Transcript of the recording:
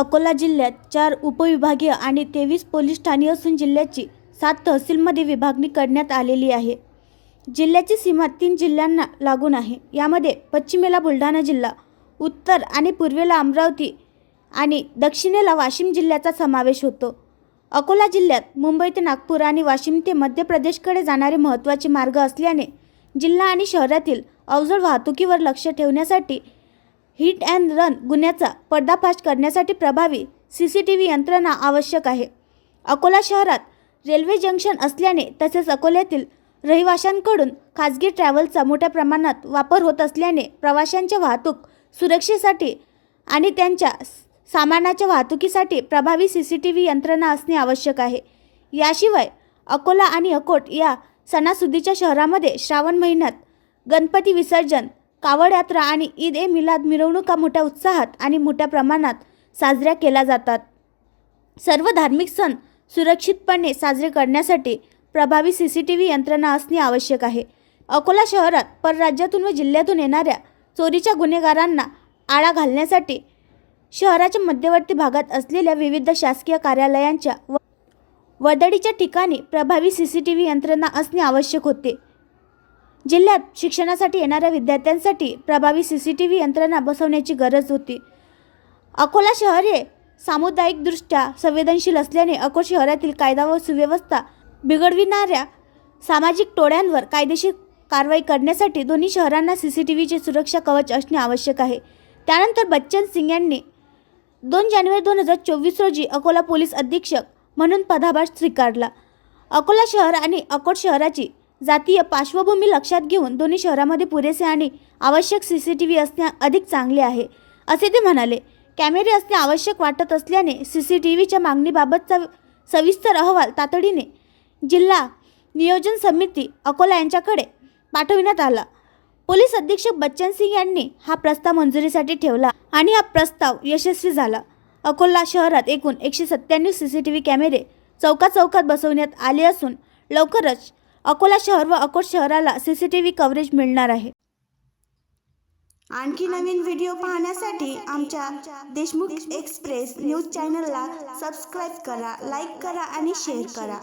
अकोला जिल्ह्यात 4 उपविभागीय आणि 23 पोलीस ठाणी असून जिल्ह्याची 7 तहसीलमध्ये विभागणी करण्यात आलेली आहे। जिल्ह्याची सीमा 3 जिल्ह्यांना लागून आहे। यामध्ये पश्चिमेला बुलढाणा जिल्हा, उत्तर आणि पूर्वेला अमरावती आणि दक्षिणेला वाशिम जिल्ह्याचा समावेश होतो। अकोला जिल्ह्यात मुंबई ते नागपूर आणि वाशिम ते मध्य प्रदेशकडे जाणारे महत्त्वाचे मार्ग असल्याने जिल्हा आणि शहरातील अवजड वाहतुकीवर लक्ष ठेवण्यासाठी हिट अँड रन गुन्ह्याचा पर्दाफाश करण्यासाठी प्रभावी CCTV यंत्रणा आवश्यक आहे। अकोला शहरात रेल्वे जंक्शन असल्याने तसेच अकोल्यातील रहिवाशांकडून खाजगी ट्रॅव्हलचा मोठ्या प्रमाणात वापर होत असल्याने प्रवाशांच्या वाहतूक सुरक्षेसाठी आणि त्यांच्या सामानाच्या वाहतुकीसाठी प्रभावी CCTV यंत्रणा असणे आवश्यक आहे। याशिवाय अकोला आणि अकोट या सणासुदीच्या शहरामध्ये श्रावण महिन्यात गणपती विसर्जन, कावड यात्रा आणि ईद ए मिलाद मिरवणुका मोठ्या उत्साहात आणि मोठ्या प्रमाणात साजऱ्या केल्या जातात। सर्व धार्मिक सण सुरक्षितपणे साजरे करण्यासाठी प्रभावी CCTV यंत्रणा असणे आवश्यक आहे। अकोला शहरात परराज्यातून व जिल्ह्यातून येणाऱ्या चोरीच्या गुन्हेगारांना आळा घालण्यासाठी शहराच्या मध्यवर्ती भागात असलेल्या विविध शासकीय कार्यालयांच्या वर्दळीच्या ठिकाणी प्रभावी CCTV यंत्रणा असणे आवश्यक होते। जिल्ह्यात शिक्षणासाठी येणाऱ्या विद्यार्थ्यांसाठी प्रभावी CCTV यंत्रणा बसवण्याची गरज होती। अकोला शहर हे सामुदायिकदृष्ट्या संवेदनशील असल्याने अकोट शहरातील कायदा व सुव्यवस्था बिघडविणाऱ्या सामाजिक टोळ्यांवर कायदेशीर कारवाई करण्यासाठी दोन्ही शहरांना CCTVचे सुरक्षा कवच असणे आवश्यक आहे। त्यानंतर बच्चन सिंग यांनी 2 जानेवारी 2024 रोजी अकोला पोलीस अधीक्षक म्हणून पदभार स्वीकारला। अकोला शहर आणि अकोट शहराची जातीय पार्श्वभूमी लक्षात घेऊन दोन्ही शहरांमध्ये पुरेसे आणि आवश्यक CCTV असणे अधिक चांगले आहे, असे ते म्हणाले। कॅमेरे असणे आवश्यक वाटत असल्याने CCTVच्या मागणीबाबतचा सविस्तर अहवाल तातडीने जिल्हा नियोजन समिती अकोला यांच्याकडे पाठविण्यात आला। पोलीस अधीक्षक बच्चन सिंग यांनी हा प्रस्ताव मंजुरीसाठी ठेवला आणि हा प्रस्ताव यशस्वी झाला। अकोला शहरात एकूण 197 CCTV कॅमेरे चौकात बसवण्यात आले असून लवकरच अकोला शहर व अकोट शहराला CCTV कव्हरेज मिळणार आहे। आणखी नवीन व्हिडिओ पाहण्यासाठी आमच्या देशमुख एक्सप्रेस न्यूज चॅनलला सबस्क्राईब करा, लाईक करा आणि शेअर करा।